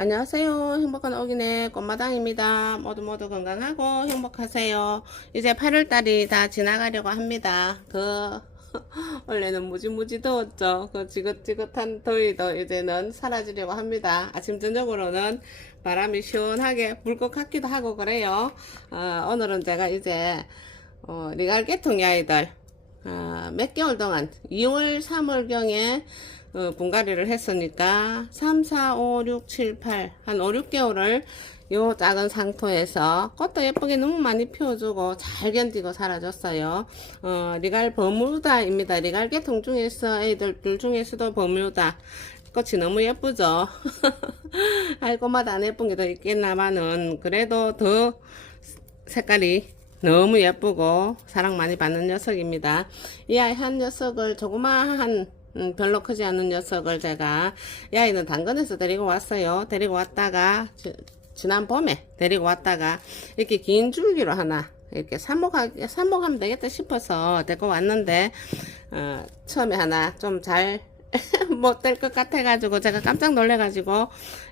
안녕하세요. 행복한 오기네 꽃마당입니다. 모두 건강하고 행복하세요. 이제 8월달이 다 지나가려고 합니다. 원래는 무지무지 더웠죠. 그 지긋지긋한 더위도 이제는 사라지려고 합니다. 아침 저녁으로는 바람이 시원하게 불 것 같기도 하고 그래요. 오늘은 제가 이제 리갈개통이 아이들 몇 개월 동안 2월 3월경에 분갈이를 했으니까 3, 4, 5, 6, 7, 8 한 5, 6개월을 요 작은 상토에서 꽃도 예쁘게 너무 많이 피워주고 잘 견디고 살아줬어요. 리갈 버뮤다입니다. 리갈 계통 중에서 애들 중에서도 버뮤다 꽃이 너무 예쁘죠. 알고마다 안 예쁜 게 더 있겠나마는 그래도 더 색깔이 너무 예쁘고 사랑 많이 받는 녀석입니다. 이 아이 한 녀석을 조그마한 별로 크지 않은 녀석을 제가 이 아이는 당근에서 데리고 왔어요. 데리고 왔다가 지난 봄에 데리고 왔다가 이렇게 긴 줄기로 하나 이렇게 삽목하면 되겠다 싶어서 데리고 왔는데 처음에 하나 좀 잘 못 될 것 같아 가지고 제가 깜짝 놀래 가지고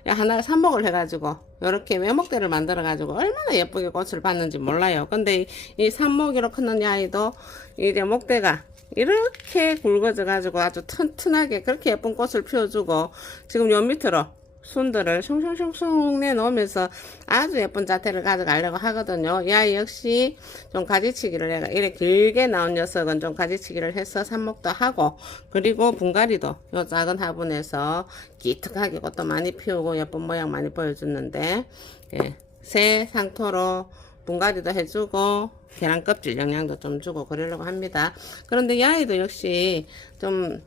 하나 삽목을 해 가지고 이렇게 외목대를 만들어 가지고 얼마나 예쁘게 꽃을 받는지 몰라요. 근데 이 삽목이로 크는 이 아이도 이제 목대가 이렇게 굵어져 가지고 아주 튼튼하게 그렇게 예쁜 꽃을 피워주고 지금 요 밑으로 순들을 숑숑숑숑 내놓으면서 아주 예쁜 자태를 가져가려고 하거든요. 이 아이 역시 좀 가지치기를 해가 이렇게 길게 나온 녀석은 좀 가지치기를 해서 삽목도 하고 그리고 분갈이도 요 작은 화분에서 기특하게 꽃도 많이 피우고 예쁜 모양 많이 보여주는데 새 상토로 분갈이도 해주고 계란 껍질 영양도 좀 주고 그러려고 합니다. 그런데 이 아이도 역시 좀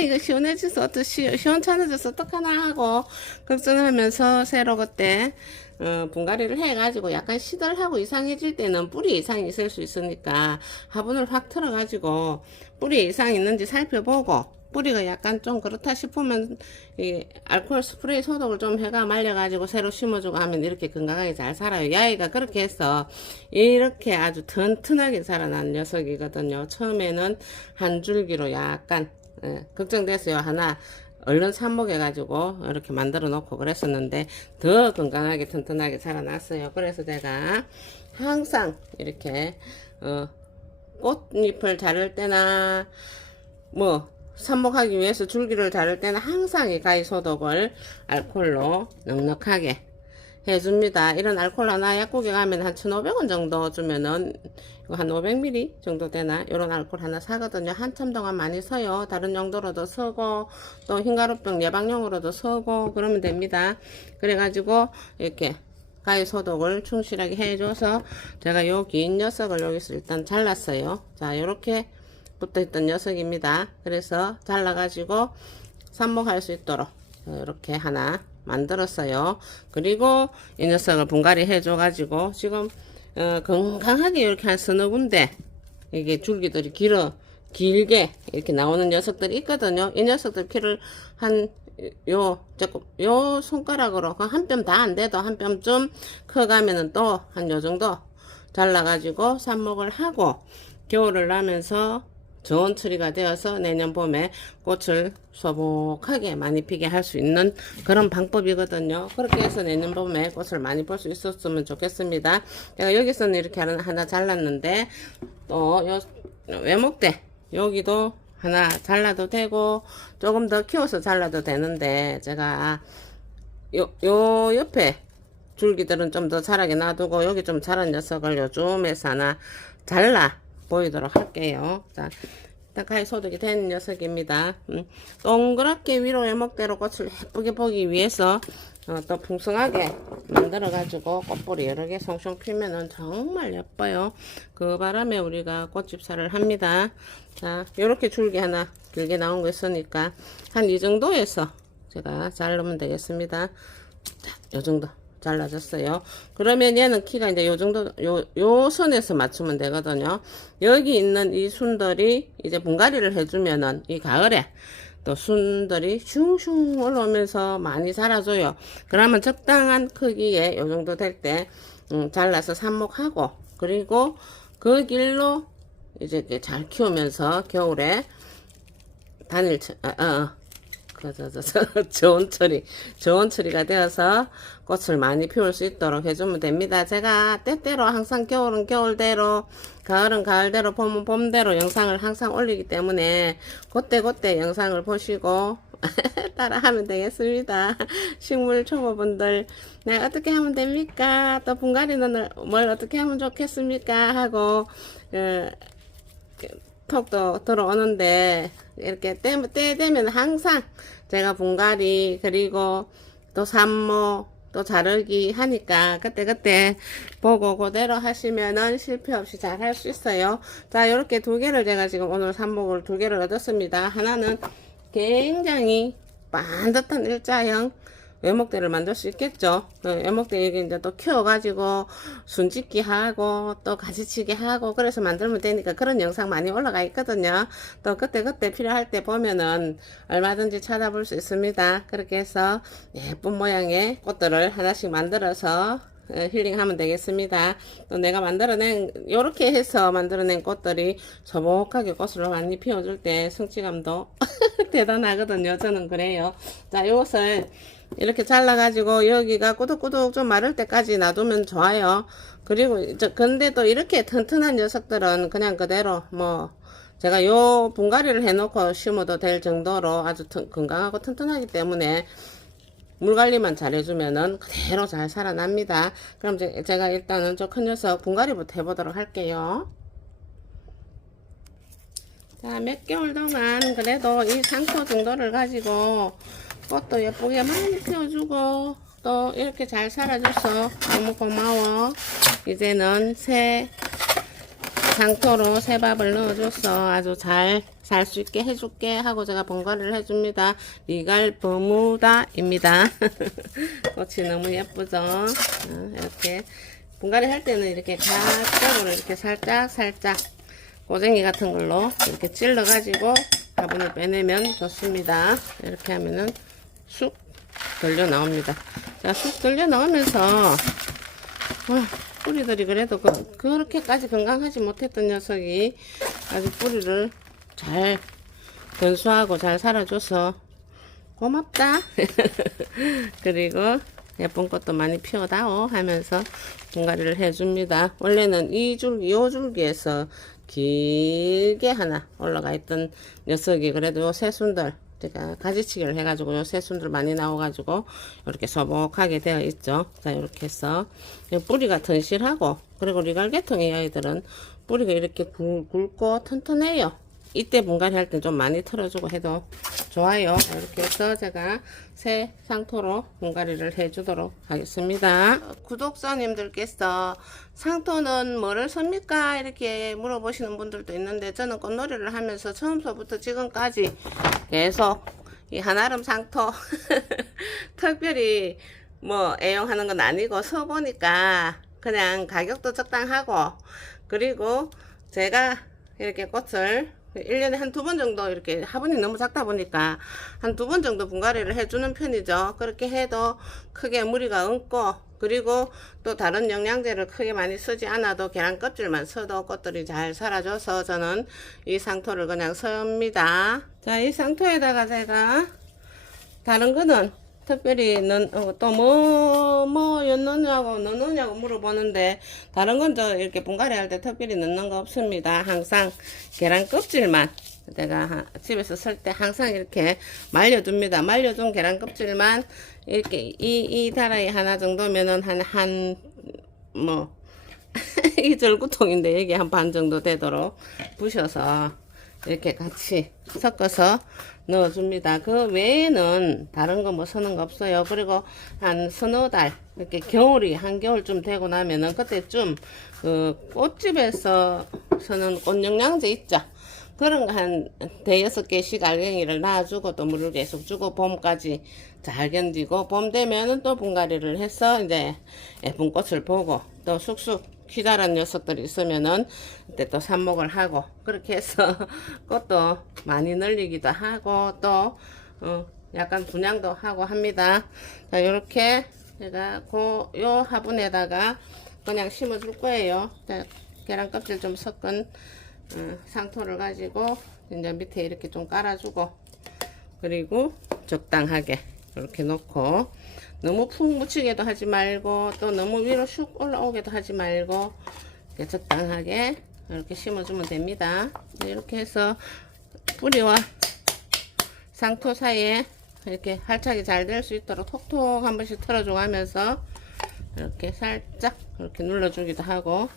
이거 시원해져서 시원찮아져서 어떡하나 하고 걱정하면서 새로 그때 분갈이를 해가지고 약간 시들하고 이상해질 때는 뿌리 이상이 있을 수 있으니까 화분을 확 틀어가지고 뿌리 이상 있는지 살펴보고 뿌리가 약간 좀 그렇다 싶으면 이 알코올 스프레이 소독을 좀 해가 말려가지고 새로 심어주고 하면 이렇게 건강하게 잘 살아요. 이 아이가 그렇게 해서 이렇게 아주 튼튼하게 자라난 녀석이거든요. 처음에는 한 줄기로 약간 걱정됐어요. 하나 얼른 삽목해가지고 이렇게 만들어 놓고 그랬었는데 더 건강하게 튼튼하게 자라났어요. 그래서 제가 항상 이렇게 꽃잎을 자를 때나 뭐 삽목하기 위해서 줄기를 자를 때는 항상 이 가위 소독을 알콜로 넉넉하게 해줍니다. 이런 알콜 하나 약국에 가면 한 1,500원 정도 주면은 한 500ml 정도 되나 이런 알콜 하나 사거든요. 한참 동안 많이 써요. 다른 용도로도 쓰고 또 흰가루병 예방용으로도 쓰고 그러면 됩니다. 그래가지고 이렇게 가위 소독을 충실하게 해줘서 제가 요 긴 녀석을 여기서 일단 잘랐어요. 자, 요렇게 붙어있던 녀석입니다. 그래서 잘라가지고 삽목할 수 있도록 이렇게 하나 만들었어요. 그리고 이 녀석을 분갈이 해줘가지고 지금 건강하게 이렇게 한 서너 군데 이게 줄기들이 길게 이렇게 나오는 녀석들이 있거든요. 이 녀석들 키를 요 손가락으로 한 뼘 다 안 돼도 한 뼘쯤 커가면은 또 한 요 정도 잘라가지고 삽목을 하고 겨울을 나면서 좋은 트리가 되어서 내년 봄에 꽃을 소복하게 많이 피게 할 수 있는 그런 방법이거든요. 그렇게 해서 내년 봄에 꽃을 많이 볼 수 있었으면 좋겠습니다. 제가 여기서는 이렇게 하나 잘랐는데 또 요 외목대 여기도 하나 잘라도 되고 조금 더 키워서 잘라도 되는데 제가 요 옆에 줄기들은 좀 더 자라게 놔두고 여기 좀 자란 녀석을 요즘에서 하나 잘라 보이도록 할게요. 자, 일단 가위 소독이 된 녀석입니다. 동그랗게 위로 외목대로 꽃을 예쁘게 보기 위해서 또 풍성하게 만들어 가지고 꽃볼이 여러 개 송송 피면은 정말 예뻐요. 그 바람에 우리가 꽃집사를 합니다. 자, 요렇게 줄기 하나 길게 나온 거 있으니까 한 이 정도에서 제가 자르면 되겠습니다. 자, 요 정도 잘라졌어요. 그러면 얘는 키가 이제 요 정도 요 선에서 맞추면 되거든요. 여기 있는 이 순들이 이제 분갈이를 해주면은 이 가을에 또 순들이 슝슝 올라오면서 많이 자라줘요. 그러면 적당한 크기에 요 정도 될 때 잘라서 삽목하고 그리고 그 길로 이제 잘 키우면서 겨울에 좋은 처리가 되어서 꽃을 많이 피울 수 있도록 해주면 됩니다. 제가 때때로 항상 겨울은 겨울대로, 가을은 가을대로, 봄은 봄대로 영상을 항상 올리기 때문에 그때 영상을 보시고 따라하면 되겠습니다. 식물 초보분들, 네, 어떻게 하면 됩니까? 또 분갈이는 뭘 어떻게 하면 좋겠습니까? 하고 톡도 들어오는데 이렇게 때 되면 항상 제가 분갈이 그리고 또 산모 또 자르기 하니까 그때 보고 그대로 하시면은 실패 없이 잘 할 수 있어요. 자, 이렇게 두 개를 제가 지금 오늘 삽목을 두 개를 얻었습니다. 하나는 굉장히 반듯한 일자형 외목대를 만들 수 있겠죠. 외목대 이게 이제 또 키워가지고 순짓기 하고 또 가지치기 하고 그래서 만들면 되니까 그런 영상 많이 올라가 있거든요. 또 그때 필요할 때 보면은 얼마든지 찾아볼 수 있습니다. 그렇게 해서 예쁜 모양의 꽃들을 하나씩 만들어서 힐링하면 되겠습니다. 또 내가 요렇게 해서 만들어낸 꽃들이 소복하게 꽃을 많이 피워줄 때 성취감도 대단하거든요. 저는 그래요. 자, 요것을 이렇게 잘라가지고 여기가 꾸덕꾸덕 좀 마를 때까지 놔두면 좋아요. 그리고 근데 또 이렇게 튼튼한 녀석들은 그냥 그대로 제가 요 분갈이를 해놓고 심어도 될 정도로 아주 건강하고 튼튼하기 때문에 물 관리만 잘 해주면은 그대로 잘 살아납니다. 그럼 제가 일단은 저 큰 녀석 분갈이부터 해보도록 할게요. 자, 몇 개월 동안 그래도 이 상토 정도를 가지고 꽃도 예쁘게 많이 피워주고 또 이렇게 잘 살아줘서 너무 고마워. 이제는 새 상토로 새 밥을 넣어줘서 아주 잘 살 수 있게 해줄게 하고 제가 분갈이를 해줍니다. 리갈 버무다입니다. 꽃이 너무 예쁘죠. 이렇게 분갈이 할 때는 이렇게 각각으로 이렇게 살짝 고쟁이 같은 걸로 이렇게 찔러 가지고 화분을 빼내면 좋습니다. 이렇게 하면은 쑥 들려 나옵니다. 자, 쑥 들려 나오면서 뿌리들이 그래도 그렇게까지 건강하지 못했던 녀석이 아주 뿌리를 잘 건수하고 잘 살아줘서 고맙다. 그리고 예쁜 꽃도 많이 피워다오 하면서 분갈이를 해줍니다. 원래는 요 줄기에서 길게 하나 올라가 있던 녀석이 그래도 요 새순들 제가 가지치기를 해가지고 요 새순들 많이 나와가지고 이렇게 소복하게 되어 있죠. 자, 이렇게 해서 뿌리가 튼실하고 그리고 리갈계통의 아이들은 뿌리가 이렇게 굵고 튼튼해요. 이때 분갈이 할 때 좀 많이 틀어주고 해도 좋아요. 이렇게 해서 제가 새 상토로 분갈이를 해주도록 하겠습니다. 구독자님들께서 상토는 뭐를 씁니까? 이렇게 물어보시는 분들도 있는데 저는 꽃놀이를 하면서 처음서부터 지금까지 계속 이 한아름 상토 특별히 애용하는 건 아니고 써보니까 그냥 가격도 적당하고 그리고 제가 이렇게 꽃을 1년에 한 2번 정도 이렇게 화분이 너무 작다 보니까 한 2번 정도 분갈이를 해주는 편이죠. 그렇게 해도 크게 무리가 없고 그리고 또 다른 영양제를 크게 많이 쓰지 않아도 계란 껍질만 써도 꽃들이 잘 살아줘서 저는 이 상토를 그냥 씁니다. 자, 이 상토에다가 제가 다른 거는 특별히 또 넣느냐고 물어보는데 다른 건 저 이렇게 분갈이 할 때 특별히 넣는 거 없습니다. 항상 계란 껍질만 제가 집에서 쓸 때 항상 이렇게 말려둡니다. 말려둔 계란 껍질만 이렇게 이 다라이 하나 정도면은 이 절구통인데 여기 한 반 정도 되도록 부셔서 이렇게 같이 섞어서 넣어줍니다. 그 외에는 다른 거 쓰는 거 없어요. 그리고 한 서너 달 이렇게 한겨울쯤 되고 나면은 그때쯤 꽃집에서 쓰는 꽃영양제 있죠. 그런 거 한 대여섯 개씩 알갱이를 놔주고 또 물을 계속 주고 봄까지 잘 견디고 봄 되면은 또 분갈이를 해서 이제 예쁜 꽃을 보고 또 쑥쑥 기다란 녀석들이 있으면은 그때 또 삽목을 하고 그렇게 해서 꽃도 많이 늘리기도 하고 또 약간 분양도 하고 합니다. 자, 요렇게 제가 요 화분에다가 그냥 심어 줄 거예요. 자, 계란 껍질 좀 섞은 상토를 가지고 이제 밑에 이렇게 좀 깔아주고 그리고 적당하게 이렇게 놓고 너무 푹 묻히게도 하지 말고 또 너무 위로 슉 올라오게도 하지 말고 이렇게 적당하게 이렇게 심어주면 됩니다. 이렇게 해서 뿌리와 상토 사이에 이렇게 할착이 잘 될 수 있도록 톡톡 한 번씩 틀어주고 하면서 이렇게 살짝 이렇게 눌러주기도 하고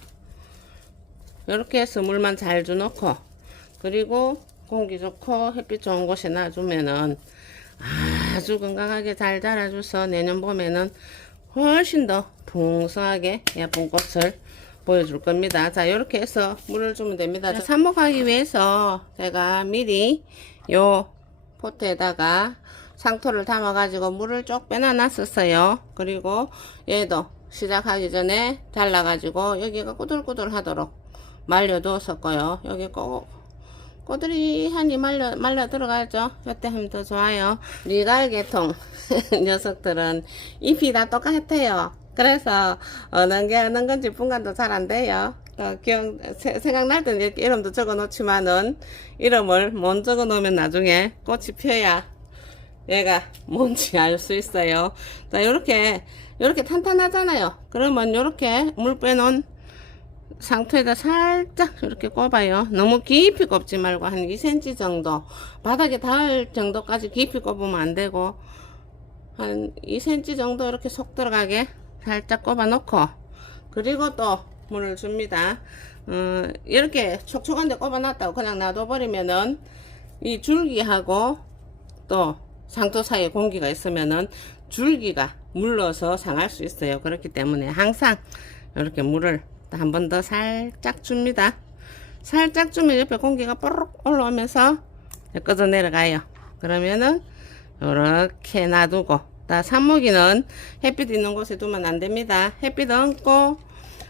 이렇게 해서 물만 잘 주놓고 그리고 공기 좋고 햇빛 좋은 곳에 놔주면은 아주 건강하게 잘 자라줘서 내년 봄에는 훨씬 더 풍성하게 예쁜 꽃을 보여줄 겁니다. 자, 이렇게 해서 물을 주면 됩니다. 삽목하기 위해서 제가 미리 요 포트에다가 상토를 담아 가지고 물을 쭉 빼놔 놨었어요. 그리고 얘도 시작하기 전에 잘라 가지고 여기가 꾸들꾸들 하도록 말려 두었었고요. 여기 꼬들이하니 말려 들어가죠. 이때 하면 더 좋아요. 미갈개통 녀석들은 잎이 다 똑같아요. 그래서 어느 게 어느 건지 분간도 잘 안 돼요. 생각날 때는 이렇게 이름도 적어 놓지만은 이름을 못 적어 놓으면 나중에 꽃이 펴야 얘가 뭔지 알 수 있어요. 자, 요렇게 탄탄하잖아요. 그러면 요렇게 물 빼놓은 상토에다 살짝 이렇게 꼽아요. 너무 깊이 꼽지 말고 한 2cm 정도, 바닥에 닿을 정도까지 깊이 꼽으면 안 되고 한 2cm 정도 이렇게 속 들어가게 살짝 꼽아 놓고 그리고 또 물을 줍니다. 이렇게 촉촉한데 꼽아 놨다고 그냥 놔둬 버리면은 이 줄기하고 또 상토 사이에 공기가 있으면은 줄기가 물러서 상할 수 있어요. 그렇기 때문에 항상 이렇게 물을 한 번 더 살짝 줍니다. 살짝 주면 옆에 공기가 뽀록 올라오면서 꺼져 내려가요. 그러면은 이렇게 놔두고, 삽목이는 햇빛 있는 곳에 두면 안 됩니다. 햇빛 없고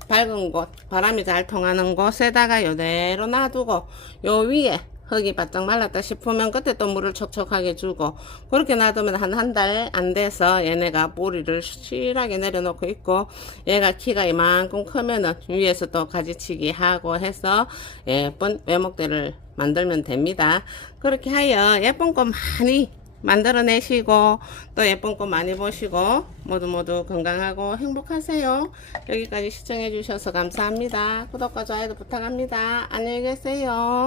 밝은 곳, 바람이 잘 통하는 곳에다가 이대로 놔두고 요 위에 흙이 바짝 말랐다 싶으면 그때 또 물을 촉촉하게 주고, 그렇게 놔두면 한 달 안 돼서 얘네가 뿌리를 실하게 내려놓고 있고, 얘가 키가 이만큼 크면은 위에서 또 가지치기 하고 해서 예쁜 외목대를 만들면 됩니다. 그렇게 하여 예쁜 꽃 많이 만들어내시고 또 예쁜 꽃 많이 보시고 모두 건강하고 행복하세요. 여기까지 시청해 주셔서 감사합니다. 구독과 좋아요도 부탁합니다. 안녕히 계세요.